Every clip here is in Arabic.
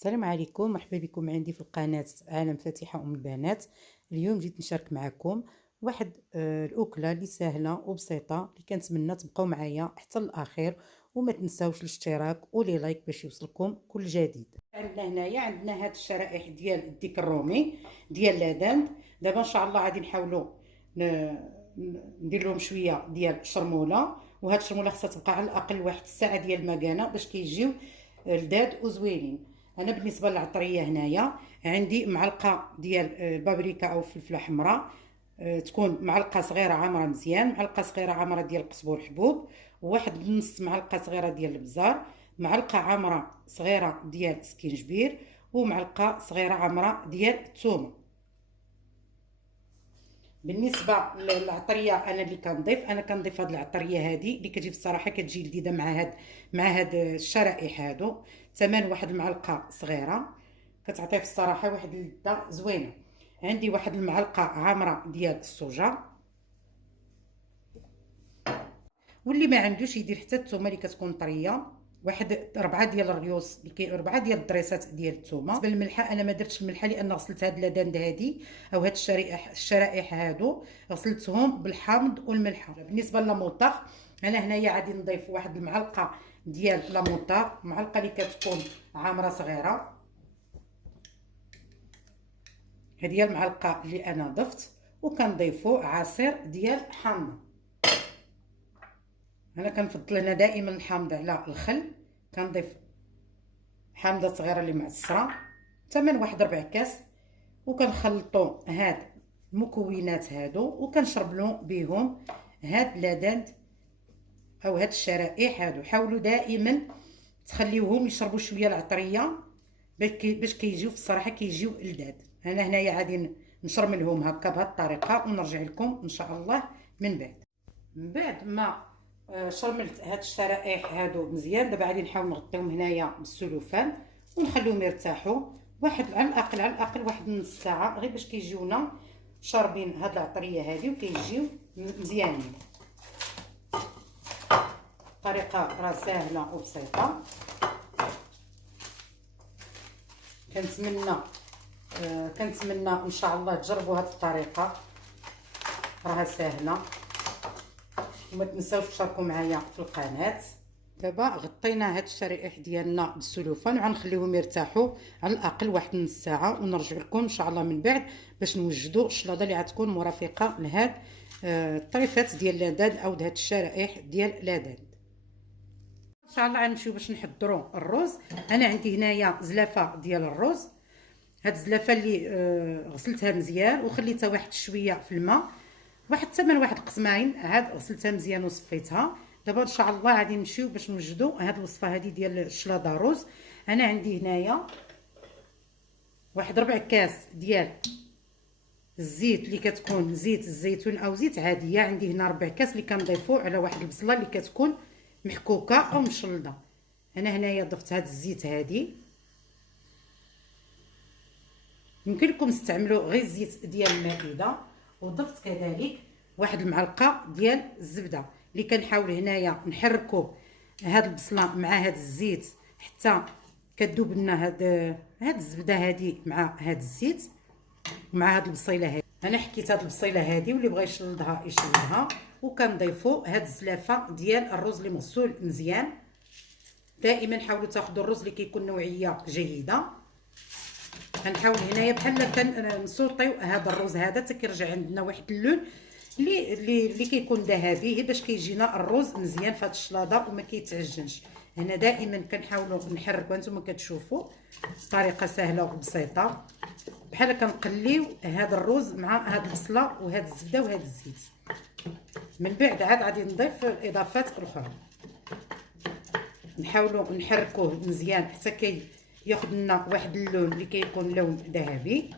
السلام عليكم، مرحبا بكم عندي في القناة عالم فاتحة أم البنات. اليوم جيت نشارك معكم واحد الأكلة اللي سهلة وبسيطة اللي كنتمنى تبقاو معايا حتى الأخير، وما تنساوش الاشتراك ولي لايك باش يوصلكم كل جديد. عندنا هاد الشرائح ديال الديك الرومي ديال لاداند. دابا ان شاء الله غادي نحاولوا ندير لهم شويه ديال الشرموله، وهاد الشرموله خصها تبقى على الاقل واحد الساعه ديال المكانه باش كيجيو لذاذ وزوينين. انا بالنسبه للعطريه هنايا عندي معلقه ديال البابريكا او فلفله حمراء، تكون معلقه صغيره عامره مزيان، معلقه صغيره عامره ديال القزبور حبوب، وواحد نص معلقه صغيره ديال البزار، معلقه عامره صغيره ديال السكينجبير، ومعلقه صغيره عامره ديال الثومه. بالنسبه للعطريه انا اللي كنضيف هاد العطريه هادي اللي كتجي في الصراحه كتجي لذيذه مع هاد الشرائح هادو. ثمن واحد المعلقه صغيره كتعطي في الصراحه واحد اللذه زوينه. عندي واحد المعلقه عامره ديال الصوجه، واللي ما عندوش يدير حتى الثومه اللي كتكون طريه. واحد 4 ديال الريوس اللي 4 ديال الدريسات ديال الثومه. بالنسبه للملحه انا ما درتش الملحه لان غسلت هاد اللدان هادي او هاد الشرائح هادو غسلتهم بالحامض والملحه. بالنسبه للموطاغ انا هنايا غادي نضيف واحد المعلقه ديال لاموطاغ، معلقه اللي كتكون عامره صغيره. هذه هي المعلقه اللي انا ضفت، وكنضيفو عصير ديال حامضه. انا كنفضل هنا دائما الحامض على الخل. كنضيف حامضه صغيره اللي معصره، ثمن واحد 4 كاس، وكنخلطوا هاد المكونات هادو وكنشرب بهم هاد لادانت او هاد الشرائح هادو. حاولوا دائما تخليوهم يشربوا شويه العطريه باش كيجيو في الصراحه كيجيو لذاذ. انا هنايا غادي نشرملهم هكا بهاد الطريقه ونرجع لكم ان شاء الله من بعد ما شرملت هاد الشرائح هادو مزيان. دابا غادي نحاول نغطيهم هنايا بالسلوفان ونخليهم يرتاحوا واحد على الاقل واحد نص ساعه، غير باش كيجيونا شاربين هاد العطريه هادي وكيجيو مزيانين. الطريقه راه سهله وبسيطه. كنتمنى ان شاء الله تجربوا هاد الطريقه، راها سهله. وما تنساوش تشاركوا معايا في القناه. دابا غطينا هاد الشرائح ديالنا بالسلوفان وغنخليهم يرتاحوا على الاقل واحد نص ساعه، ونرجع لكم ان شاء الله من بعد باش نوجدوا الشلاضه اللي غتكون مرافقه لهاد الطريفات ديال لاداد او هاد الشرائح ديال لاداد. ان شاء الله غنمشيو باش نحضروا الرز. انا عندي هنايا زلافه ديال الرز. هاد الزلافه اللي غسلتها مزيان وخليتها واحد شويه في الماء، واحد قسماين عاد غسلتها مزيان وصفيتها. دابا ان شاء الله غادي نمشيو باش نوجدوا هاد الوصفه هادي ديال الشلاضه روز. انا عندي هنايا واحد 4 كاس ديال الزيت اللي كتكون زيت الزيتون او زيت عاديه. عندي هنا 4 كاس اللي كنضيفو على واحد البصله اللي كتكون محكوكه او مشلضه. انا هنايا ضفت هاد الزيت هادي. يمكن لكم تستعملوا غير الزيت ديال المائده. وضفت كذلك واحد المعلقه ديال الزبده اللي كنحاول هنايا نحركوا هاد البصله مع هاد الزيت حتى كذوب لنا هاد الزبده هادي مع هاد الزيت ومع هاد البصيله هادي. انا حكيت هاد البصيله هادي، واللي بغى يشلضها يشلضها. وكنضيفوا هاد الزلافه ديال الرز اللي مغسول مزيان. دائما حاولوا تاخذوا الرز اللي كيكون نوعيه جيده. غنحاول هنايا بحال كنسوطيو هذا الرز هذا حتى كيرجع عندنا واحد اللون اللي كيكون ذهبي، باش كيجينا الرز مزيان في هذه الشلاضه وما كيتعجنش. هنا دائما كنحاولوا نحركوا. نتوما كتشوفوا طريقه سهله وبسيطه، بحال كنقليو هذا الرز مع هذه البصله وهذه الزبده وهذا الزيت. من بعد عاد غادي نضيف الاضافات الاخرى. نحاولوا نحركوه مزيان حتى ياخذ لنا واحد اللون اللي كيكون لون ذهبي.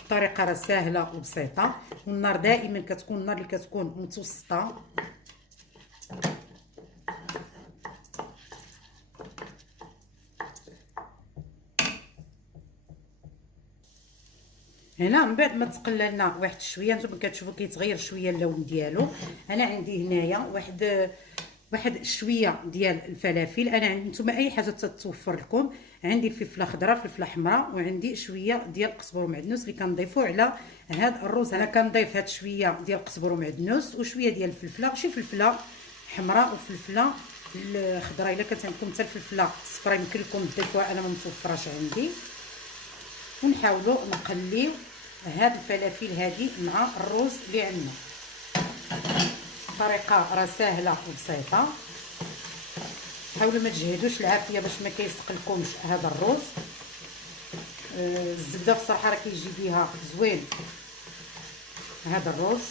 الطريقه راه سهله وبسيطه، والنار دائما كتكون النار اللي كتكون متوسطه. هنا من بعد ما تقللنا واحد شويه، نتوما كتشوفوا كيتغير شويه اللون ديالو. انا عندي هنايا واحد شويه ديال الفلافل. انا عندي نتوما اي حاجه تتوفر لكم. عندي الفلفله خضراء، فلفله حمراء، وعندي شويه ديال القزبر ومعدنوس اللي كنضيفو على هذا الرز. انا كنضيف هاد شويه ديال القزبر ومعدنوس وشويه ديال الفلفله، شي فلفله حمراء وفلفله الخضراء. الا كانت عندكم حتى الفلفله الصفراء يمكن لكم تضيفوها، انا ما متوفراش عندي. ونحاولوا نقليو هاد الفلافل هادي مع الرز اللي عندنا. الطريقه راه سهله وبسيطه. حاولوا ما تجهدوش العافيه باش ما كيسقلكمش هذا الرز. الزبده بصراحه راه كيجي بها زوين هذا الرز.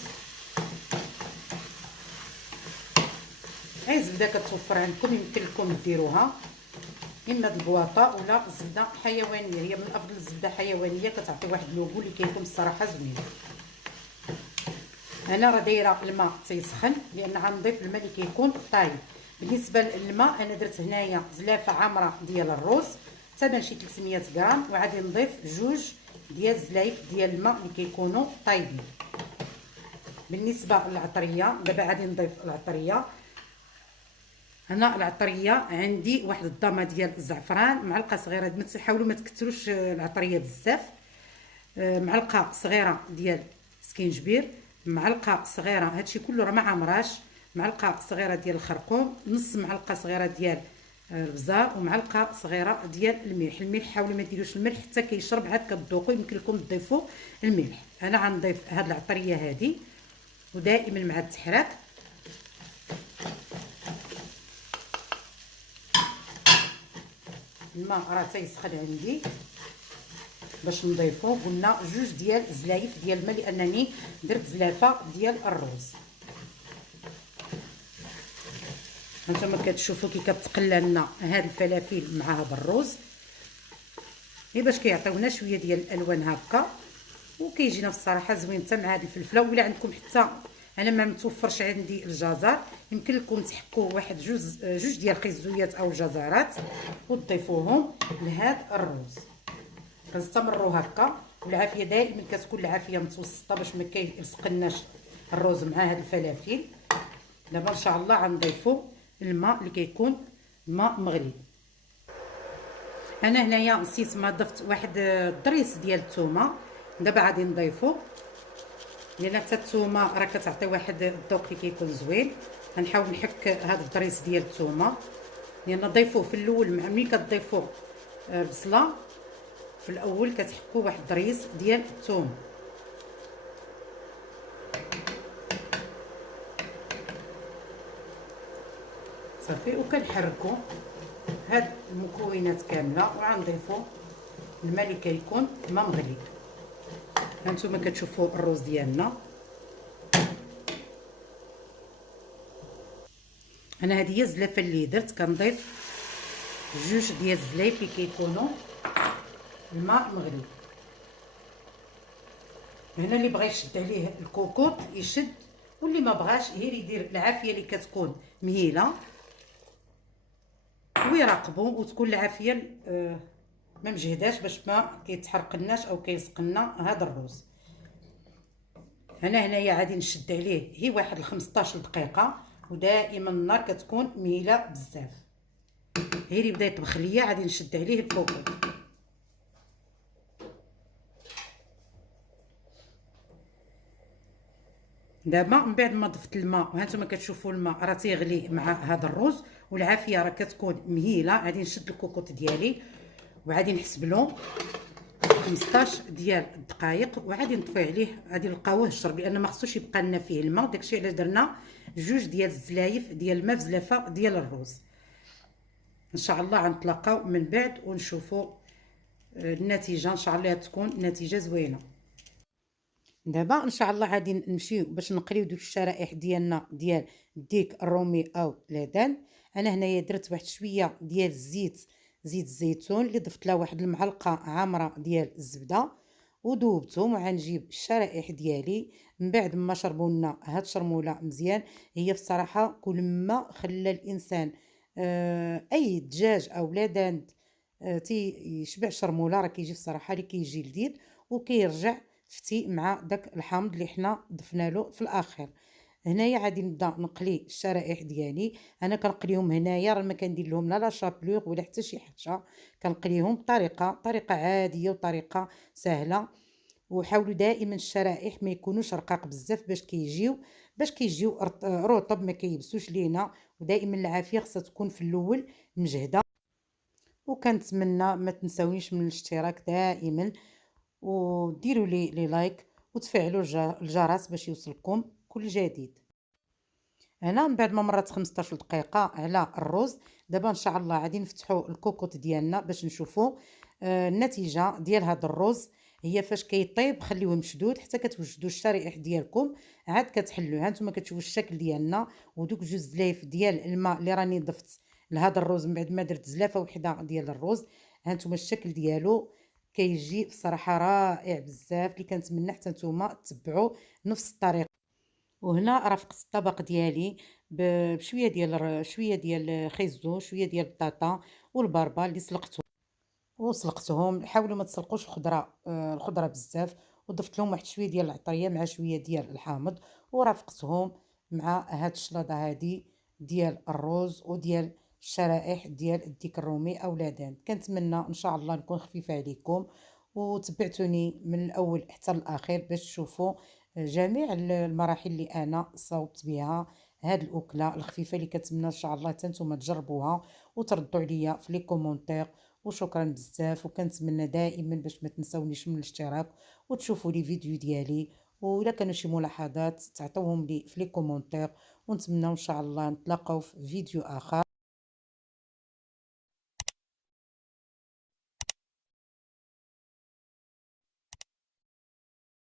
اي زبده كتوفر عندكم يمكن لكم ديروها، اما البواطه ولا الزبده حيوانيه. هي من افضل الزبده حيوانيه، كتعطي واحد اللوغو اللي كيكون الصراحه زوين. انا راه دايره الماء تيسخن لان غنضيف الماء اللي كيكون طايب. بالنسبه للماء انا درت هنايا زلافه عامره ديال الرز تقريبا شي 300 غرام، وغادي نضيف 2 ديال الزلايف ديال الماء اللي كيكونوا طايبين. بالنسبه للعطريه دابا غادي نضيف العطريه. هنا العطريه عندي واحد الضامه ديال الزعفران، معلقه صغيره، حاولوا ما تكثروش العطريه بزاف. معلقه صغيره ديال سكينجبير، معلقه صغيره، هادشي كله راه ما عامراش، معلقه صغيره ديال الخرقوم، نص معلقه صغيره ديال البزار، ومعلقه صغيره ديال الملح. الملح حاولوا ما ديروش الملح حتى كيشرب، عاد كتذوقوا يمكن لكم تضيفوا الملح. انا غنضيف هاد العطريه هادي ودائما مع التحراك. الماء راه تيسخن عندي باش نضيفو. قلنا 2 ديال الزلايف ديال الماء لانني درت زلافه ديال الرز. هانتوما كتشوفوا كي كتقلى لنا هاد الفلافل مع هذا الرز، غير باش كيعطيونا شويه ديال الالوان هكا، وكيجينا الصراحه زوين حتى مع هاد الفلفله. ولا عندكم حتى، انا ما متوفرش عندي الجزر، يمكن لكم تحكوا واحد جوج ديال الخيزويات او الجزرات وتضيفوهم لهاد الرز. كنستمروا هكا، والعافيه دائما كتكون العافيه متوسطه باش ما كيلصقناش الرز مع هاد الفلافل. دابا ان شاء الله غنضيفوا الماء اللي كيكون ماء مغلي. انا هنايا نسيت ما ضفت واحد الضريس ديال الثومه، دابا غادي نضيفو لان حتى الثومه راه كتعطي واحد الذوق اللي كيكون زوين. غنحاول نحك هذا الضريس ديال الثومه لان ضيفوه في الاول. ملي كتضيفوا بصله في الاول كتحكوا واحد الضريس ديال الثوم. صافي، وكنحركوا هاد المكونات كامله وغنضيفوا الماء اللي كيكون ماء مغلي. هانتوما كتشوفوا الرز ديالنا. انا هذه هي الزلافه اللي درت، كنضيف 2 ديال الزلايف اللي كيكونوا الماء مغلي. هنا اللي بغى يشد عليه الكوكوط يشد، واللي ما بغاش غير يدير العافيه اللي كتكون مهيله ويراقبوا وتكون العافيه ما مجهداش باش ما كيتحرقناش او كيسقنا هذا الرز. هنايا غادي نشد عليه هي واحد 15 دقيقه، ودائما النار كتكون مهيله بزاف. غير يبدا يطبخ ليا غادي نشد عليه الكوكوط. دابا من بعد ما ضفت الماء، وهانتوما كتشوفوا الماء راه تيغلي مع هذا الرز والعافيه راه كتكون مهيله، غادي نشد الكوكوط ديالي وغادي نحسب له 15 ديال الدقائق وغادي نطفي عليه. غادي نلقاوه الشرب لان ما خصوش يبقى لنا فيه الماء، داكشي علاش درنا 2 ديال الزلايف ديال الماء في زلافه ديال الرز. ان شاء الله غنتلاقاو من بعد ونشوفوا النتيجه. ان شاء الله تكون نتيجه زوينه. دابا ان شاء الله غادي نمشيو باش نقريو دوك الشرائح ديالنا ديال الديك الرومي او لادان. انا هنايا درت واحد شويه ديال زيت الزيتون اللي ضفت له واحد المعلقه عامره ديال الزبده وذوبتهم، وغنجيب الشرائح ديالي من بعد ما شربوا لنا هاد الشرموله مزيان. هي بصراحه كل ما خلى الانسان اي دجاج او لادان تي يشبع شرموله راه كيجي الصراحه اللي كيجي لذيذ وكيرجع تفتي مع داك الحامض اللي حنا ضفنا له في الاخير. هنايا غادي نبدا نقلي الشرائح ديالي. انا كنقليهم هنايا، راه ما كندير لهم لا شابلور ولا حتى شي حاجه. كنقليهم بطريقه عاديه وطريقه سهله. وحاولوا دائما الشرائح ما يكونوش رقاق بزاف باش كيجيو رطب، ما كيبسوش لينا. ودائما العافيه خصها تكون في الاول مجهده. وكنتمنى ما تنساونيش من الاشتراك دائما، وديروا لي لايك، وتفعلوا الجرس باش يوصلكم كل جديد. هنا من بعد ما مرات 15 دقيقه على الرز، دابا ان شاء الله غادي نفتحوا الكوكوط ديالنا باش نشوفوا النتيجه ديال هذا الرز. هي فاش كيطيب خليوه مشدود حتى كتوجدوا الشرائح ديالكم، عاد كتحلوه. ها نتوما كتشوفوا الشكل ديالنا، ودوك جوج زلايف ديال الماء اللي راني ضفت لهذا الرز من بعد ما درت زلافه وحده ديال الرز. ها نتوما الشكل ديالو كيجي بصراحه رائع بزاف، اللي كنتمنى حتى نتوما تتبعوا نفس الطريقه. وهنا رافقت الطبق ديالي شويه ديال خيزو، شويه ديال البطاطا والبربه اللي سلقتهم. حاولوا ما تسلقوش الخضره بزاف. وضفت لهم واحد شويه ديال العطريه مع شويه ديال الحامض، ورافقتهم مع هاد الشلاضه هادي ديال الرز وديال الشرائح ديال الديك الرومي اولادان. كنتمنى ان شاء الله نكون خفيفه عليكم، وتبعتوني من الاول حتى الاخير باش تشوفوا جميع المراحل اللي انا صوبت بها هاد الاكله الخفيفه، اللي كنتمنى ان شاء الله حتى نتوما تجربوها وتردوا عليا في لي كومونتير. وشكرا بزاف، وكنتمنى دائما باش ما تنساونيش من الاشتراك وتشوفوا لي فيديو ديالي. وإلا كانوا شي ملاحظات تعطوهم لي في لي كومونتير، ونتمنى ان شاء الله نتلاقاو في فيديو اخر.